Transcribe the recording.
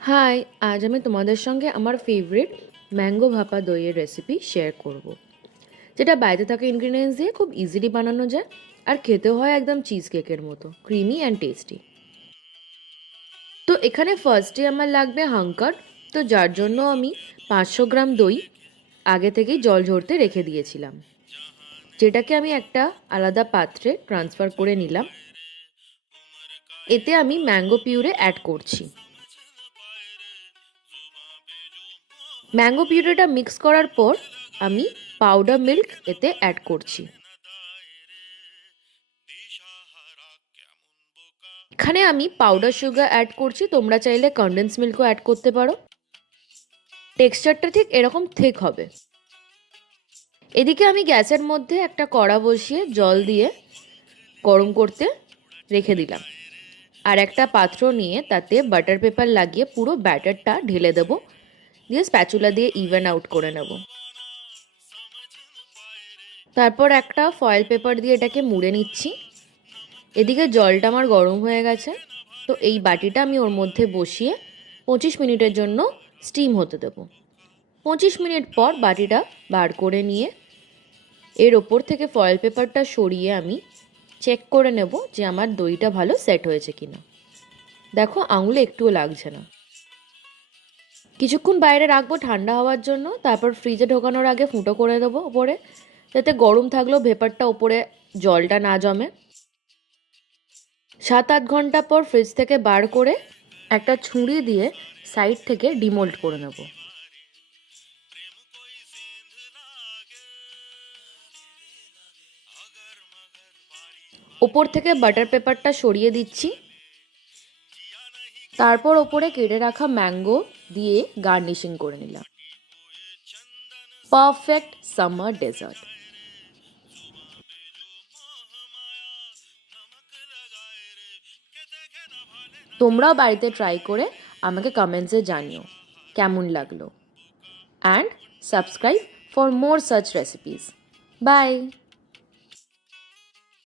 High, আজ আমি তোমাদের সঙ্গে আমার ফেভারিট ম্যাঙ্গো ভাপা দইয়ের রেসিপি শেয়ার করব, যেটা বাড়িতে থাকা ইনগ্রিডিয়েন্টস দিয়ে খুব ইজিলি বানানো যায় আর খেতেও হয় একদম চিজ কেকের মতো ক্রিমি অ্যান্ড টেস্টি। তো এখানে ফার্স্টে আমার লাগবে হাঙ্কার। তো যার জন্য আমি 500 গ্রাম দই আগে থেকেই জল ঝরতে রেখে দিয়েছিলাম, যেটাকে আমি একটা আলাদা পাত্রে ট্রান্সফার করে নিলাম। এতে আমি ম্যাঙ্গো পিউরে অ্যাড করছি। ম্যাঙ্গো পিউরেটা মিক্স করার পর আমি পাউডার মিল্ক এতে অ্যাড করছি। এখানে আমি পাউডার সুগার অ্যাড করছি, তোমরা চাইলে কনডেন্স মিল্কও অ্যাড করতে পারো। টেক্সচারটা ঠিক এরকম ঠিক হবে। এদিকে আমি গ্যাসের মধ্যে একটা কড়া বসিয়ে জল দিয়ে গরম করতে রেখে দিলাম, আর একটা পাত্র নিয়ে তাতে বাটার পেপার লাগিয়ে পুরো ব্যাটারটা ঢেলে দেবো, দিয়ে স্প্যাচুলা দিয়ে ইভেন আউট করে নেব। তারপর একটা ফয়েল পেপার দিয়ে এটাকে মুড়ে নিচ্ছি। এদিকে জলটা আমার গরম হয়ে গেছে, তো এই বাটিটা আমি ওর মধ্যে বসিয়ে 25 মিনিটের জন্য স্টিম হতে দেব। 25 মিনিট পর বাটিটা বার করে নিয়ে এর ওপর থেকে ফয়েল পেপারটা সরিয়ে আমি চেক করে নেব যে আমার দইটা ভালো সেট হয়েছে কিনা। দেখো, আঙুলে একটুও লাগছে না। কিছুক্ষণ বাইরে রাখবো ঠান্ডা হওয়ার জন্য, তারপর ফ্রিজে ঢোকানোর আগে ফুটো করে দেবো ওপরে, যাতে গরম থাকলেও ভেপারটা ওপরে জলটা না জমে। 7-8 ঘন্টা পর ফ্রিজ থেকে বার করে একটা ছুরি দিয়ে সাইড থেকে ডিমোল্ড করে নেব। ওপর থেকে বাটার পেপারটা সরিয়ে দিচ্ছি, তারপর ওপরে কেটে রাখা ম্যাঙ্গো দিয়ে গার্নিশিং করে নিলাম। Perfect summer dessert. তোমরাও বাড়িতে ট্রাই করে আমাকে কমেন্টসে জানিও কেমন লাগলো, and subscribe for more such recipes. By.